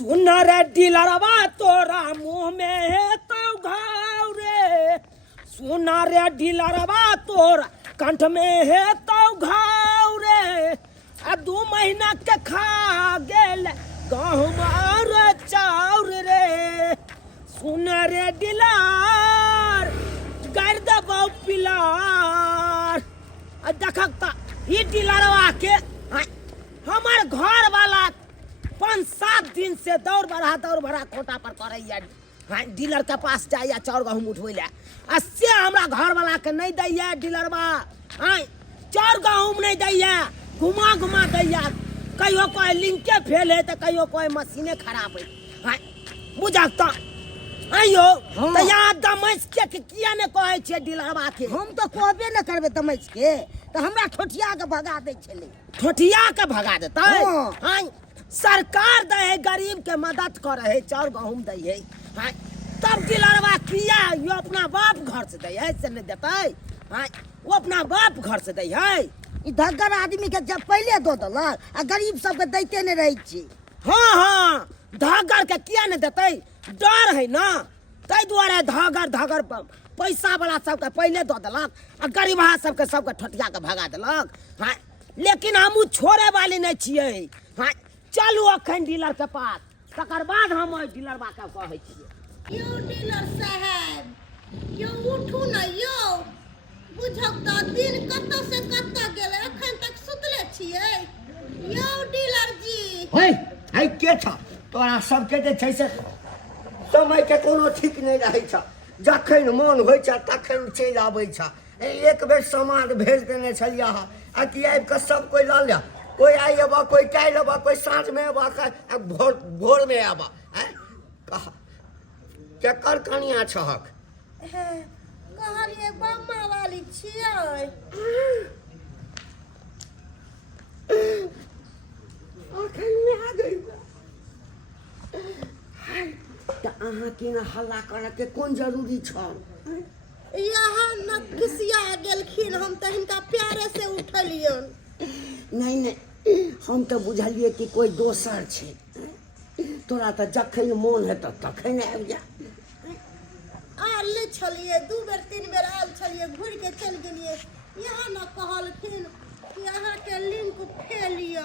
सुन रे डीलरवा तोरा मुंह में है तो घाव रे, सुन रे डीलरवा तोरा कंठ में है तो घाव रे, 2 महीना के खा गेल गहूम और चाउर रे। सुन रे डीलर गाड़ दबाओ पिलार। देखता ये डीलरवा के हमार घर वाला 5-7 दिन से दौड़ बढ़ा खोटा पर करैया। हाँ डीलर के पास जाइया चाउर गहूम उठबै ले, से हमरा घर वाला के नहीं दैया डीलरवा। हाँ चाउर गहूम नहीं दैया, घुमा दैया। कहियो कोई लिंके फेल है तो कहियो कोई मशीने खराब है। हाँ बुझाता अयो तो यहाँ दमस के किया ने कहे छे डीलरवा के। हम तो कहबे न करबे दमस के, तो हमरा ठोठिया के भगा दे छले। ठोठिया के भगा देता है? हाँ सरकार दे है, गरीब के मदद करे है, चाउर गहूम दे है। हाँ तब डीलरवा किया यो अपना बाप घर से दे है, से नहीं देता है। हाँ वो अपना बाप घर से दे है। ई धग्गर आदमी के जब पहले दो दलक आ गरीब सब के दैते नहीं रही छी। हाँ धगर के किया नहीं देते, डर है ना, तै द्वारे धगर पैसा वाला सबके पहले दो दलक आ गरीब सबके ठोठिया के भगा देलक। हाँ लेकिन हम छोड़े वाली नहीं छिए। हाँ चलू अखन डीलर के पास, तकर बाद हम डीलरबा के कहै छिए। यो डीलर साहब यो उठू न यो, बुझब त दिन कत से कत गेले, अखन तक सुतले छिए। यो डीलर जी होय है के छ तोरा सबके जे छै से समय के कोनो ठीक नहीं रहै छ। जखन मन होइ छ तखन चलि आबै छ। एक बेर सामान भेज देने छलिया आ कि आबि के सब कोई ला ले, कोई आई अबा, कोई काल्हि अबा, कोई साँझ में अबा, भोर में अबा। केकर कनिया छहक? कहलिए बम्मा वाली छिए। अखन में आ गई तो अहाँ की ना हल्ला करे के कौन जरूरी छल? यहाँ न खिसिया गेलखिन, हम तो हिनका प्यारे से उठलियन। नहीं हम तो बुझलिए कि कोई दोसर छे। तोरा तो जखन मन है तो तखन आबि जा। आल छलिए 2 बेर 3 बेर आल छलिए, घुर के चल गेलिए। यहाँ न कहलखिन कि अहाँ के लिंक फेल य।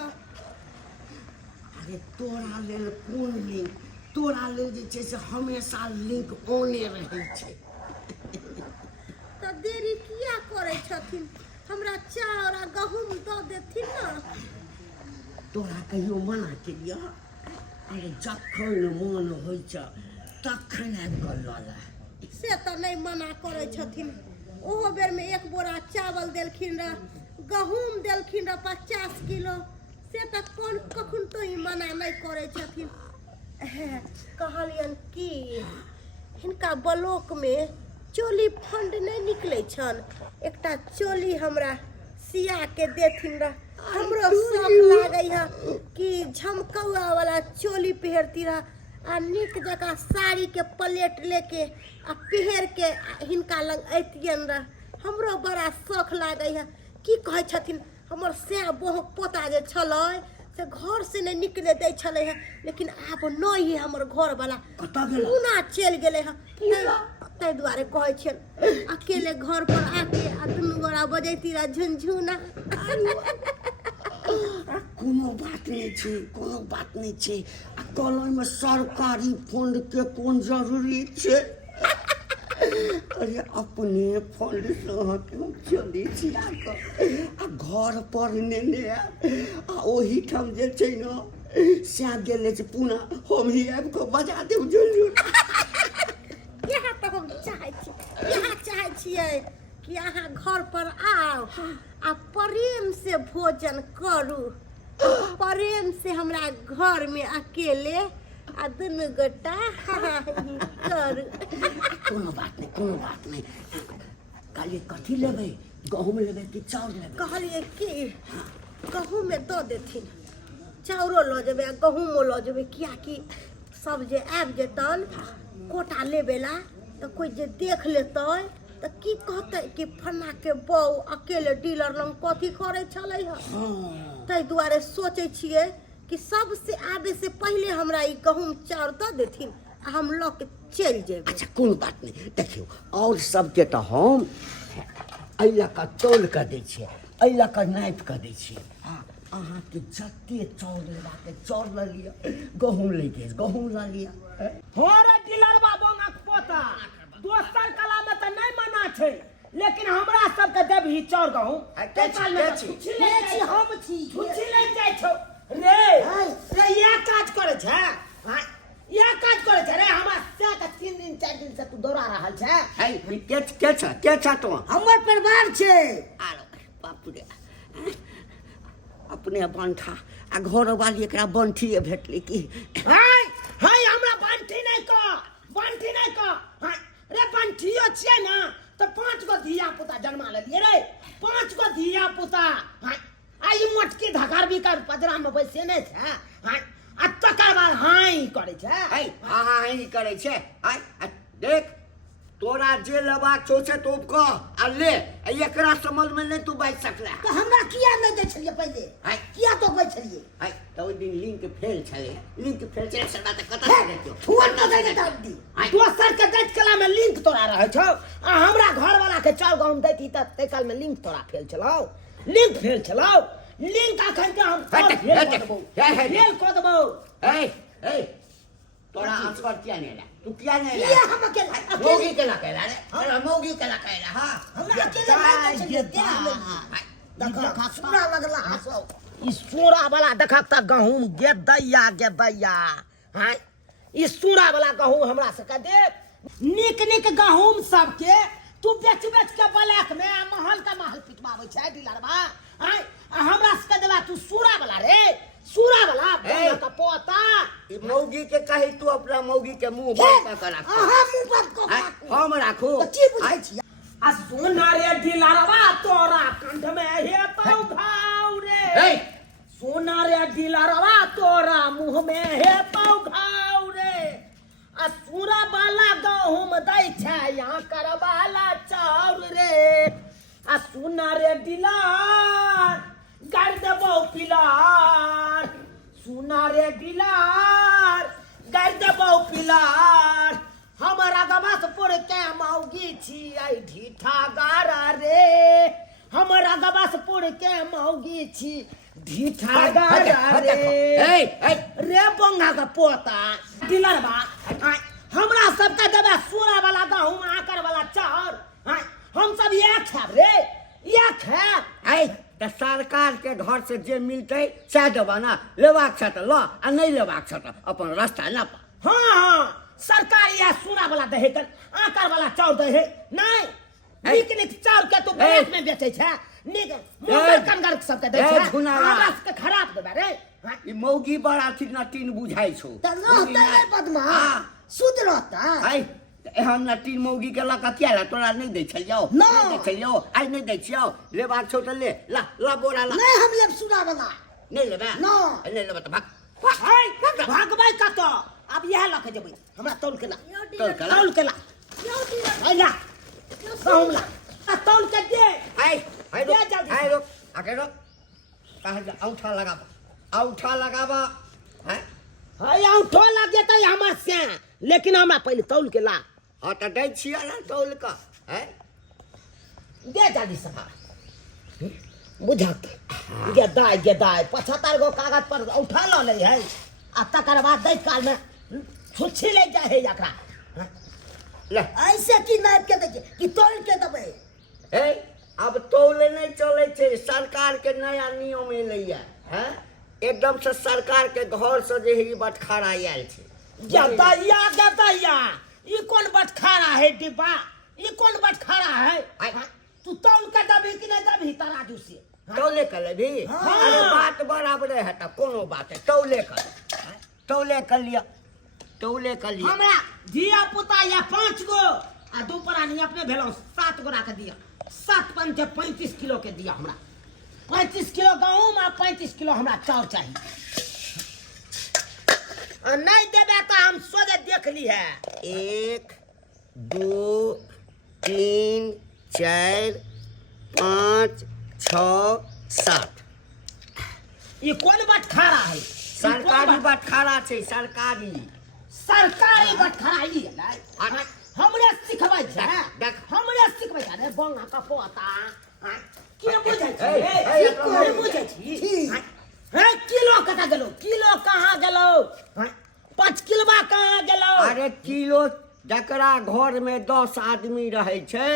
अरे तोरा लेल कोन लिंक? तोरा लेल जे छै से हमेशा लिंक ऑने रहै छै। तो देरी किया करे छथिन? हमरा चाउर आ गहूम दो देथिन न। तोरा कहियो मना केलिया? अरे जखन मन होइ छ तखन आबि कऽ लऽ ले। से तो नहीं मना करे छथिन। ओहो बेर में 1 बोरा चावल देलखिन रह, गहूम देलखिन रह 50 किलो। से तो कौन कखन तो ही मना नहीं करे छथिन। कहलियन कि हिनका ब्लॉक में चोली फंड नहीं निकले छन, एकटा चोली हमरा सिया के देथिन रह। हमरो शौक लागै है कि झमकौआ वाला चोली पहरती रह आ निक जगह साड़ी के प्लेट लेके आ पहर के हिनका लग अतियन रह। हमरो बड़ा शौक लागै है। की कहे छथिन हमर से बहु पोता जे छलै से घर से नहीं निकले दे छले है, लेकिन आब नहीं हमर घर वाला पूना चल गेले है। तै द्वारे कहे छन अकेले घर पर आके आ दुनू गोरा बजैती रह झुनझुना। कोनो बात नहीं छै, कोनो बात नहीं छै। आ कॉलेज में सरकारी फंड के कौन जरूरी छै? अरे अपने फंड से अहाँके हम चली छिया आ घर पर नेने आ ओही ठाम जे छै न से गेले छै पूना, हम ही आबि कऽ बजा देब झुनझुना। यहाँ तो हम चाहे छी, यहाँ चाहे छियै कि अहाँ घर पर आओ आ प्रेम से भोजन करू। प्रेम से हमरा घर में अकेले आ दुनू गोटा करू। कोनो बात नहीं। काल्हि कथी लेबै? गहूम लेबै कि चाउर लेबै? कहलिए कि गहूम में दो देथिन, चाउरो लो जेबे आ गहूमो लो जेबे। कियाकि सब जे आबि जेतन कोटा लेबेला तो कोई जे देख लेतै तो की कहते कि फन्ना के बहू अकेले डीलर लंग कथी करे छलै है। तै दुआरे सोचे छिए कि सबसे आबे से पहले हमरा ई गहूम चाउर दऽ देथिन आ हम लऽ के चलि जेबै। अच्छा कोनो बात नहीं, देखियो और सबके तो हम अइला का तोल कर दै छियै, अइला का नापि कर दै छियै। हाँ अहाँके जते चाउर लेबाके चाउर लऽ लिअ, गहूम लैके गहूम लऽ लिअ। हो रे डीलरबा बंगक पोता, दोसर कला में तो नहीं मना छै, लेकिन हमरा सबके देबही चाउर गहूम। के छी? हम छी छुच्छी ले जाइ छौ रे रे यह काज करे छै। हाँ, यह काज करे छै रे। हमरा से के 3 दिन 4 दिन से तू दौड़ा रहल छै। है के छ तो हमर परिवार छै। आरो बाप रे, अपने बंठा आ घर वाली एकरा बंठिए भेटले की। हाय हाय हमरा बंठी नहीं का हाय रे बंठियो छियै ना तो 5 गो धिया पुता जन्मा लेलिए रे, 5 गो धिया पुता। हाय आई मोटकी धकार भी कर पजरा में बैसे नहीं छै। हाय आ तकर बाद हाय करे छै। है हाँ ही करे छे। है देख तोरा जे लेबाक छौ से तू कह आ ले, एकरा समझ में नहीं तू बाज सकला। तो हमरा किया नहीं दै छलिए पहले? है किया तो बै छलिए? है तो ओइ दिन लिंक फेल छले, सदा त कत से देखियो फुआ तो दे दी। दोसर के दैत कला में लिंक तोरा रहे छौ, आ हमरा घर वाला के चाउर गहूम दैती त ते काल में लिंक तोरा फेल छलौ। लिंक अखन के हम फेल कर देबौ। ए तोरा आंसर क्या नहीं ला, तू क्या नहीं ला? ये हम अकेले मोगी के ला कहला रे, अरे मोगी के ला कहला। हां हमरा अकेले नहीं छलिए क्या देखा सुना लगला हंसो। ई सूरा वाला देखक त गहूम गे दैया। हाय ई सूरा वाला गहूम हमरा से के दे। निक गहूम सबके तू बेच के ब्लैक में महल पिटवावे छै डीलरबा। हाय हमरा से के देबा तू सूरा वाला रे, सूरा वाला बंगा का पोता। ई मौगी के कही तू अपना मौगी के मुंह बंद कर रख। हां मुंह बंद को हम राखू तो की बुझाई छी? आ सोना रे डीलरबा तोरा कंठ में हे तो घाव रे। सोना रे डीलरबा तोरा मुंह में हे तो घाव रे। आ सूरा वाला गहूम दै छै यहाँ करवाला चाउर रे। आ सोना रे डीलर गाड़ देबौ पिलार, सोना रे डीलर गाड़ देबौ पिलार। हमरा गबास पुर के मौगी छी आई ढीठा गारा रे। हमरा गबास पुर के मौगी छी ढीठा गारा रे। रे बंगा का पोता डीलरबा, हमरा सबके देबे सूरा वाला गहूम आकर वाला चाउर। हम सब ये खाब रे, ये खाब। त सरकार के घर से जे मिलते से देबा ना, लेबाक छ त ल आ नहीं लेबाक छ त अपन रास्ता ना पा। हाँ सरकार या सूरा वाला दे कर आकार वाला चाउर दे नहीं। निक चाउर के तू ब्लैक में बेचे छै, निक मोटर कनगर सब के दे छै। हमरा से खराब देबे रे। ई मौगी बड़ा ठीक ना तीन बुझाई छौ त रहता है बदमाश शुद्ध रहता। है एहन ना तीन मौगी के लका क्या ला तोरा नहीं दे छलियो? नहीं दे छलियो, आई नहीं दे छियो। लेबाक छौ त ले ला बोरा ला। नहीं हम लेब सूरा वाला नहीं लेबे? नहीं लेबे त भाग। भागबै कत? अब यह लके जेबै। हमरा तौल के ला, तौल के ला। ला गहूम ला आ तौल के दे। रुक आके रुक। कहा औठा लगाबा है हाय औठो लग जेतै हमर से, लेकिन हमरा पहले तौल के ला। हाँ तो दै छिया ना तौल का है। दे जल्दी से बुझक गेदाय 75 गो कागज पर उठा ल ले है। आ तकर बाद दै काल में छुच्छी ले जाए है एकरा। ले ऐसे की नाप के देखिए कि तोड़ के दबे। ए अब तौले नहीं चले छे, सरकार के नया नियम एलैया है। एकदम से सरकार के घर से जे ही बटखारा आयल छे। गेदैया ई कोन बटखारा है डिब्बा? ई कोन बटखारा है? तू तौल के दबी कि नहीं दबी तराजू से? तौले कर लेबी? अरे बात बराबर है त कोनो बात है, तौले कर लिया। हमरा धिया पुता या 5 गो आ दू प्राणी अपने भेलो 7 गो राख दिया। 7 पंचे 35 किलो के दिया हमरा। 35 किलो गहूम आ 35 किलो हमरा चाउर चाहिए। नहीं देबे तो हम सोझे देख ली है। 1 2 3 4 5 6 7। ये कौन बटखारा है? सरकारी बटखारा छै सरकारी सरकारी बटखरा ई है अरे हमरे सिखबै छै देख हमरे सिखबै छै रे बंगा का पोता के बुझै छै ए, के बुझै छी हे किलो कता गेलो किलो कहाँ गेलो 5 किलोबा कहाँ गेलो अरे किलो जकरा घर में 10 आदमी रहे छै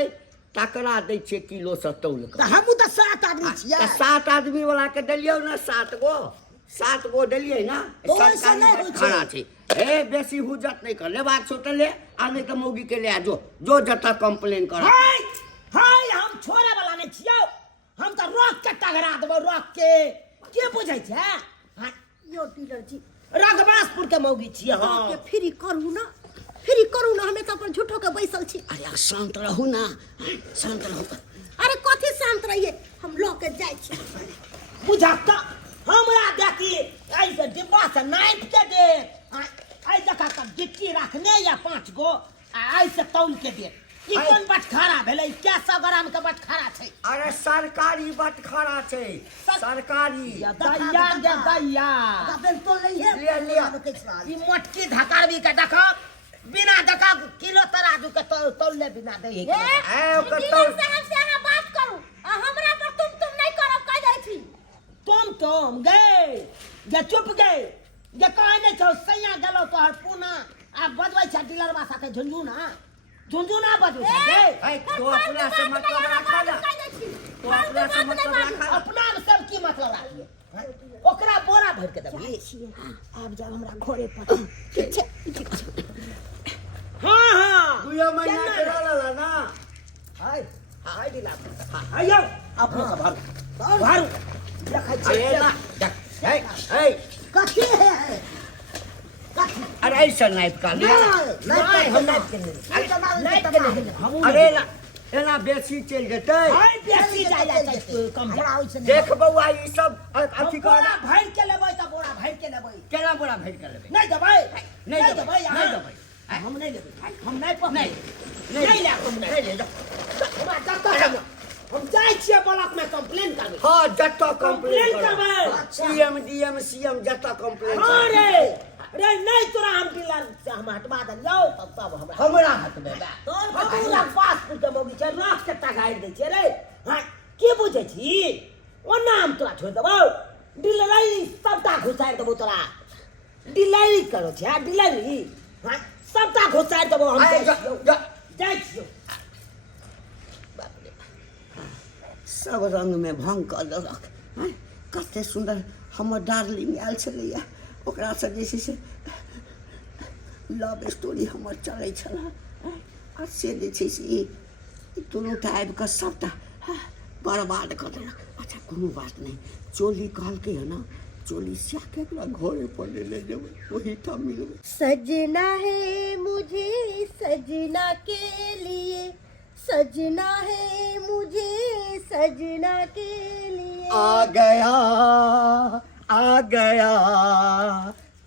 तकरा दै छियै किलो से तौल तो कऽ हमू तो 7 आदमी छियै। तऽ 7 आदमी वाला के देलियौ ना 7 गो देलियै ना तो ऐसे सरकारी नहीं होइ छै। बटखारा छै ए बेसी हुज्जत नहीं कर लेबाक छौ तऽ ले आ नहीं तऽ मौगी के ले आ जो जतऽ कंप्लेन कर हाय हाय हम छोड़े वाला नहीं छियो हम तो रोक के टगरा देबो रोक के बुझै छै यो डीलर जी रघवासपुर के मौगी छियै के हम फ्री करू ना हमें तो अपन झूठो के बैसल छी। अरे शांत रहू ना शांत रहू अरे कथी शांत रहिए हम लो के जाय छी। बुझा त हमरा देखी ऐसे डिब्बा से नाइट के दे ऐ जका का गिट्टी रखने या 5 गो ऐसे तौल के दे ई कोन बटखारा भेलै क्या 100 ग्राम के बटखारा छै अरे सरकारी बटखारा छै सरकारी दैया गे दैया तबे तो लइहे ले ई मोटकी धकारबी के देखो बिना देखा किलो तराजू के तौल ले बिना दे ए ओकर डीलर साहब से अहाँ बात करू आ हमरा पर तुम नहीं करब कह जाय छी। तुम गए जे चुप गए जे कहे नहीं छौ सैया गेलो तोहर पूना आ बजबै छै डीलरवा साथे झुनझुना बजबै छै ए तो अपना से मतलब रखा ना तो अपना से मतलब रखा अपना में सब की मतलब राखिए ओकरा बोरा भर के देबी आब जब हमरा घरे पर ठीक छै हाँ 2 महीना के रहला ना हाय हाय डीलर आइयो अपने का भर देखै अरे छी ना देख ए कथी है अरे ऐसा नाइफ का ले नहीं हम नहीं के हम अरे एना बेसी चल जेतै हाय बेसी जाय कम हमरा ओइसे नहीं देख बौआ ई सब अथी कर बोरा भर के लेबै त बोरा भर के लेबै केना बोरा भर के लेबै नहीं देबै नहीं देबै अहाँ। नहीं देबै हम नहीं लेबै हम नहीं पहुंच नहीं ले हम नहीं ले हमरा जब हम जाय छियै ब्लॉक में कंप्लेन करबै हां जत्ता कंप्लेन कंप्लेन करबै सीएम डीएम सीएम जत्ता कंप्लेन हां रे नहीं तोरा हम डीलर से हम हटवा देलियौ तब हमरा हटबे हमरा पासपुर के मौगी छै राख के टगाइर दै छै रे हां के बुझै छी ओना हम तोरा छोड़ देबौ डीलरी सबटा घुसाइ देबौ तोरा डीलरी करो छै डीलरी हां सबटा घुसाइ देबौ हम जाइ छियौ सब रंग में भंग कर देलक कते सुंदर हमर डार्लिंग आयल छलैया ओकरा से जे छै से लव स्टोरी हमर चलै छला आ से जे छै से ई दुनू टा आबि कऽ सबटा बर्बाद कऽ देलक। अच्छा कोनो बात नहीं चोली कहलकै है ना चोली सिया के एकरा घरे पर ले जेबै वही ठाम मिलबै। सजना है मुझे सजना के लिए सजना है मुझे सजना के लिए आ गया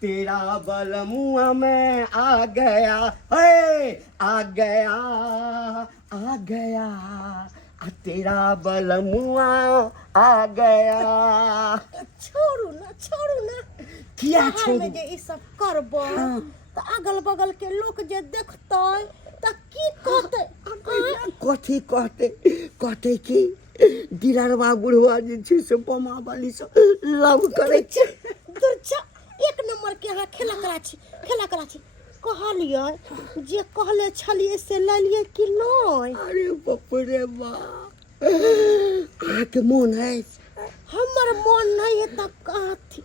तेरा बलमुआ में आ गया आ गया तेरा बलमुआ आ गया। छोड़ू ना किया बाहर छोड़ू? में जे ई सब करबो त अगल बगल के लोग जे देखतै त की कहतै कथी कहते कि दिलरवा बुढ़वा जे छै से बमा वाली से लव करे छै। दुर्चा एक नंबर के अहाँ खेला करा छी कहलिए जे कहले छलिए से ललिए कि नहीं। अरे बाप रे बाप अहाँके मोन है हमर मन नहीं है त कथी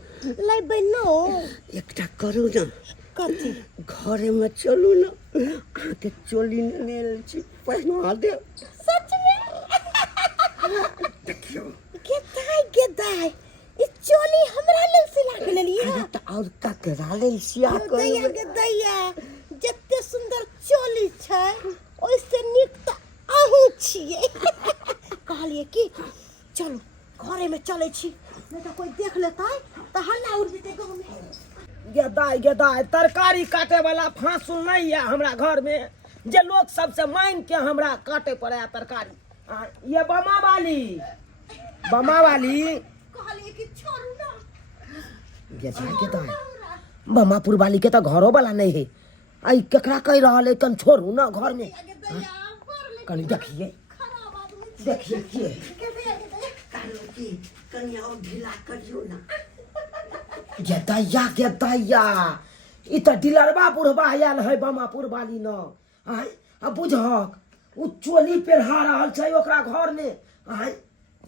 लेबै नो एकटा करू ना कथी घरे में चलू ना अहाँके चोली नेल छी पहिना देब। सच में देखियो गेदाई ई चोली हमरा लेल सिला के लेलिए अरे त और ककरा लेल सिया दैया कर दैया जत्ते सुंदर चोली छै ओइसे नीक त अहू छियै। कहलिए कि चलू घरे में चलै छी नहीं तो कोई देख लेतै त हल्ला उड़ जेतै गांव में। गेदाई तरकारी काटे वाला फांसुल नहीं है हमरा घर में जे लोग सबसे मांग के हमरा काटे पड़े तरकारी ये बमा वाली कहलिए कि छोड़ू ना के तो बमापुर वाली के तो घरों वाला नहीं है। आई केकरा कह रहा है कन छोड़ू ना घर में। कनी देखिए देखिए के कालो की कन्या और ढीला करियो ना। के दैया ई तो डिलरबा बुढ़बा आयल है बमापुर वाली न। आई अब बुझक उ चोली पेरहा रहल छै ओकरा घर में। आई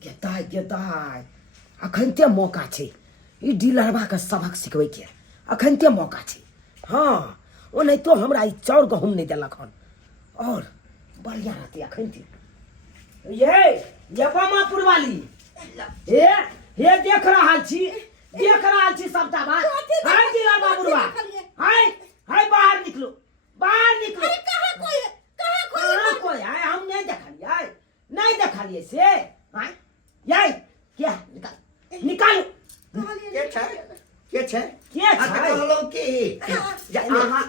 के दाय अखनते मौका छै ई डिलरबा के सबक सिखबै के। अखनते मौका छै। हाँ ओ नहीं तो हमरा ई चाउर गहूम नहीं देलक हन और बढ़िया रहते अखनते। ये बमापुर वाली हे देख रहा छी सबटा बात। हाय डिलरबा बुढ़बा हाय बाहर निकलो कहाँ कोई है हम नहीं देखलिए से। हाय याय क्या निकालो के छै कहलो की अहाँ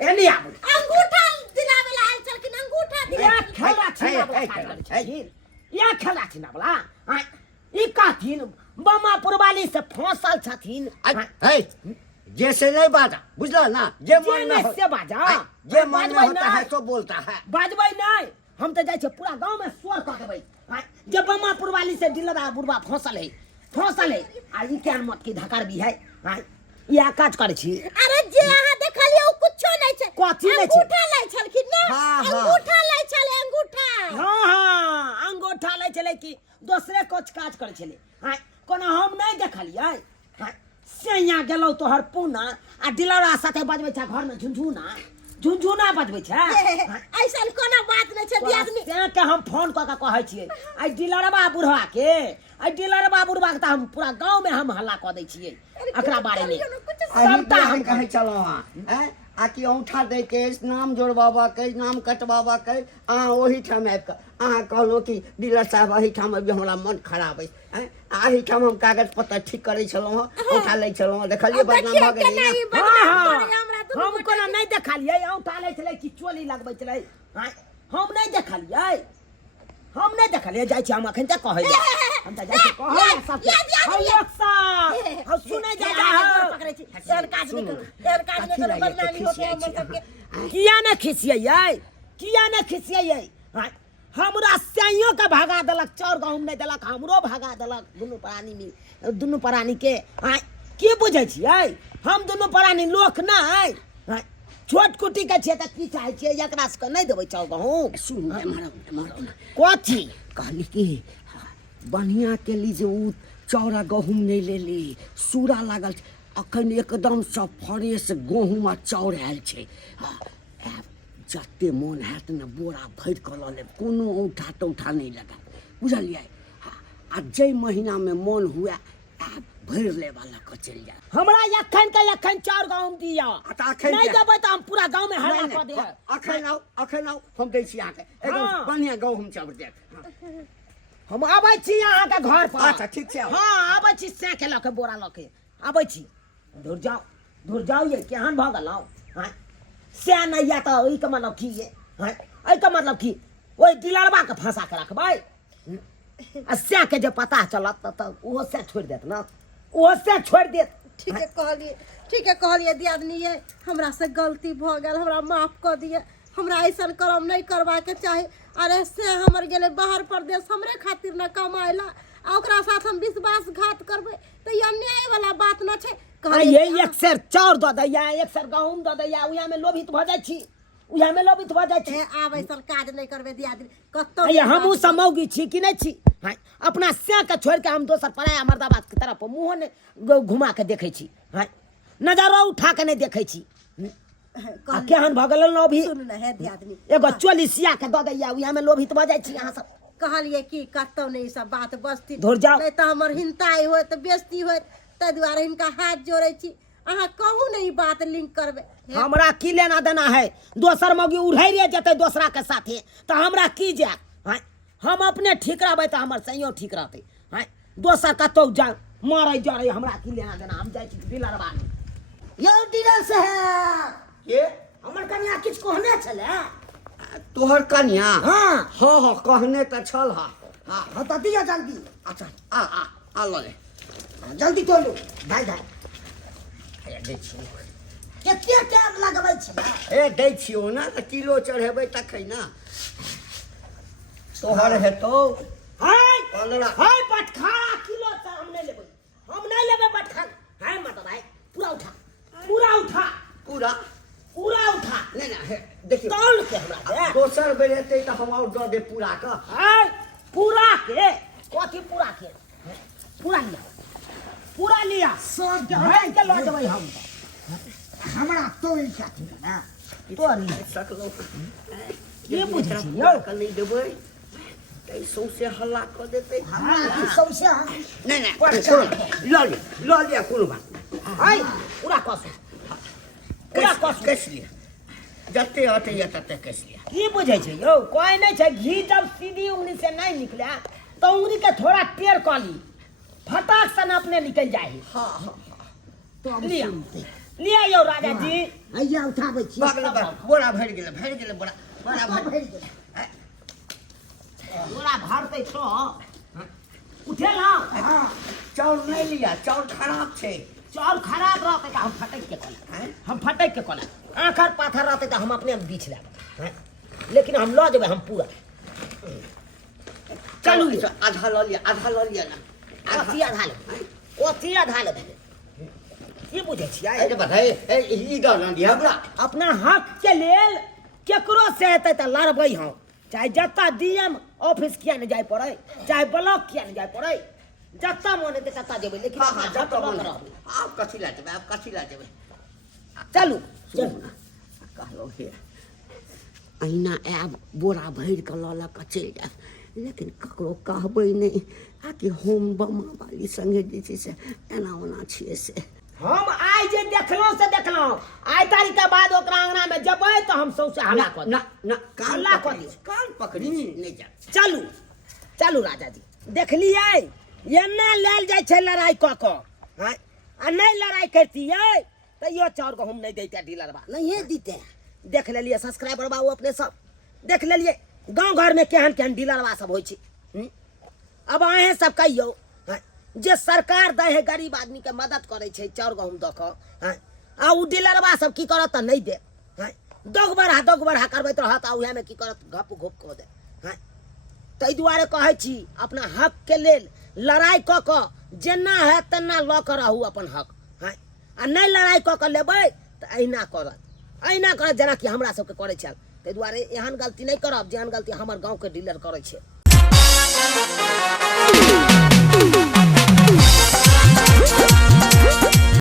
एनी आबू अंगूठा दिलावे ला आइल छलखिन अंगूठा या खेला छिना बला। हाय ई काथिन बमापुर वाली से फंसल छथिन। जैसे नहीं बाजा बुझला ना जे मन में से बाजा जे मन में होता है तो बोलता है। बाजबै नहीं हम तो जाय छे पूरा गांव में शोर कर देबै। जे बमापुर वाली से डिलरा बुढ़बा फंसल है आ ई केन मत की धकार भी है। या काज करे छी। अरे जे अहाँ देखलिए ओ कुछो नहीं छै। कथी नहीं छै? अंगूठा लै छलखिन ना। अंगूठा लै छले अंगूठा। हाँ अंगूठा लै छले कि दूसरे कुछ काज करे छले। कोना हम नहीं देखलिए। सैया गेलौ तोहर पूना आ डिलरा साथे बजबै छै घर में झुनझुना बजबै छै। ऐसन कोनो बात नहीं छै दियादनी। से के हम फोन क के कहै छियै आई डिलरबा बुढ़वा के त हम पूरा गांव में हम हल्ला क दै छियै एकरा बारे में। सबटा हम कहे चलो हां आ कि औंठा दे के नाम जोड़बाबा के नाम कटबाबा के अहाँ ओही ठाम आबि के अहाँ कहलो कि डीलर साहब एही ठाम अभी हमरा मन खराब है। आही ठाम हम कागज पत्तर ठीक करे छलहुँ औंठा लै छलहुँ देखलिए बदनाम भ गेलै। हम कोना नहीं देखलिए औंठा लै छलै कि चोली लगबै छलै। हम नहीं देखलिए जाय छी हम अखन तक कहै हम त जाय छी कहै सब हम लोग सब हम सुनै जा पकड़ै छी एहन काज नहीं करो बदनामी होते हमर सबके। किया न खिसियै हमरा सैयो के भगा देलक चाउर गहूम नहीं देलक हमरो भगा देलक दुनू प्राणी के। की बुझै छियै हम दुनू प्राणी लोक नहीं छोट कुटी के छियै त की चाहे छियै एकरा से नहीं देबै चाउर गहूम। सुन मारो कथी कहली कि बढ़िया के ली जे उ चौरा गहूम नहीं लेली सूरा लागल छै अखन एकदम सब फ्रेश गहूम आ चाउर आयल छै। जते मोन हैत न बोरा भरि कऽ लऽ लेब कोनो औंठा तौठा नहीं लगा बुझलियै। आ जे महीना में मन हुए भरि ले वाला को चल जाए। हमरा एखन चाउर गहूम दिया नहीं देबै त हम पूरा गांव में हल्ला क देब। अखन आओ हम दै छी अहाँके एकदम बढ़िया गहूम चाउर देब। हम आबै छी अहाँ के घर पर। अच्छा ठीक छै। हाँ आबै छी से के ल के बोरा ल के आबै छी। दूर जाओ ये केहन भ गेलौ। से नहीं या त ओई के मतलब की ये एई के मतलब की ओई डिलरबा के फंसा के रखबै आ से के जे पता चलत त ओहो से छोड़ देत ना ओहो से छोड़ देत। ठीक है कहलिए दियादनी ये हमरा से गलती भ गेल हमरा माफ क दिए। हमरा ऐसा करम नहीं करबा के चाहे। अरे से हमर गेले बाहर प्रदेश हमरे खातिर न कमाइला आ ओकरा साथ हम विश्वासघात करबै त ई अन्याय वाला बात न छै। ये एक सेर चाउर द दैया एक सेर गहूम द दैया उहा में लोभित भ जाइ छी आब ऐसा काज नहीं करबे दियादनी कत्तो। हमहू सब मौगी छी कि नहीं छी। अपना से के छोड़ के हम दोसर पराया मर्दाबाद के तरफ मुंह ने घुमा के देखे छी नजरो उठा के नहीं देखे छी। केहन भ गेल लोभी सुन न है दियादनी एगो चोली सिया के द दैया उहा में लोभित भ जाइ छी अहाँ सब। कहलिए कि कत्तो नहीं सब बात बस्ती धुर जाओ नहीं त हमर हिंताई होय त बेइज्जती होय त दुआरे हिनका हाथ जोड़ै छी। अहाँ कहू नहीं बात लिंक करबे हमरा की लेना देना है। दोसर मौगी उड़ैरे जते दोसरा के साथे तो हमरा की जाय। हम अपने ठीक रहबै त हमर सैयो ठीक रहतै। दोसर कतौ जा मारै जरै हमरा की लेना देना हम जाइ छी डिलरबा में। यो डीलर साहब के हमर कन्या किछ कहने छले। तोहर कन्या हाँ हाँ कहने त छल। हाँ त दिया जल्दी। अच्छा आ ल ले जल्दी तो लो भाई दै छियौ कते टाइम लगबै छी दै छियौ ने तऽ किलो चढ़ेबै तखै ने तोहर हेतौ हाय 15 हाय बटखारा किलो से हम नहीं लेबै बटखारा हाय मत भाई पूरा उठा पूरा पूरा उठा नहीं ना देखियो तौल के हमरा दे दोसर बेर हेतै तऽ हम और दऽ दे पूरा के हाय पूरा के कथी पूरा के पूरा लिया सब हाय के लऽ देबै हम हमरा तोल छथिन ना तोरी सकलौ ये बुझै छी यौ के नहीं देबै तै सौसे हल्ला कऽ देतै हमरा सौसे नहीं सुन लऽ लिया कोनो बात हाय पूरा कसु कैस लिया जते हटे या तते कैस लिया की बुझै छै यौ कोई नहीं छै घी जब सीधी उंगली से नहीं निकले तो उंगली के थोड़ा टेढ़ कर ली फटाक से न अपने निकल जाए हाँ तो हम लिया सुनते लिया यौ राजा जी हैया उठाबै छी बोरा भरि गेलै बोरा भरि गेलै बोरा भरतै तो उठे ना हाँ चाउर नहीं लिया चाउर खराब छै चाउर खराब रहते तो हम फटक के कोला आखर पाथर रहते तो हम अपने बीछ लेब लेकिन हम लऽ देबै हम पूरा चलू आधा लऽ लिया ना कथी आधा लेबै की बुझै छियै अरे बताए ई दऽ ना दिया हमरा अपना हक के लेल केकरो से हेतै तऽ लड़बै हम चाहे जत्ता डीएम ऑफिस किया नहीं जाय पड़ै चाहे ब्लॉक किया नहीं जाय पड़ै जत्ता मन हेतै तत्ता जेबै लेकिन हाँ अपना जब हक तो लऽ मन के रहबै। आप कथी ला जेबै चलू सुन ना कहलो हे अहिना आब बोरा भरि कऽ लऽ कऽ चलि जायब लेकिन ककरो कहबै नहि आ कि हम बमा वाली संगे जे छै से एना ओना छियै से हम आइ जे देखलहुँ आइ तारीख के बाद ओकरा अंगना में जेबै तो हम सौसे हल्ला कऽ देब। ना हल्ला कऽ दियौ। कान पकड़ी नहीं जा चलू राजा जी देखलियै एना लेल जाइ छै लड़ाई कऽ कऽ हैं? आ नहीं लड़ाई करतियै तो यो चाउर गहूम नहीं दैते डीलरबा नहीं दीते देख लेलिए सब्सक्राइबर बाबू अपने सब देख लेलिए गांव घर में केहन केहन डीलरबा सब होइ छै अब अहें सब कहियो हैं? जे सरकार दै है गरीब आदमी के मदद करे छै चाउर गहूम दऽ कऽ हैं? आ उ डीलरबा सब की करत तऽ नहीं दे हैं? दोग बढ़ा करबैत रहत आ उहे में की करत घप घोप कऽ दे हैं? ताहि दुआरे कहै छी अपना हक के लेल लड़ाई कऽ कऽ जेना है तेना लऽ कऽ रहू अपन हक हैं? आ नहीं लड़ाई कऽ कऽ लेबै तऽ अहिना करत जेना कि हमरा सबके करै छल ताहि दुआरे एहन गलती नहीं करब जेहन गलती हमर गाँव के डीलर करै छै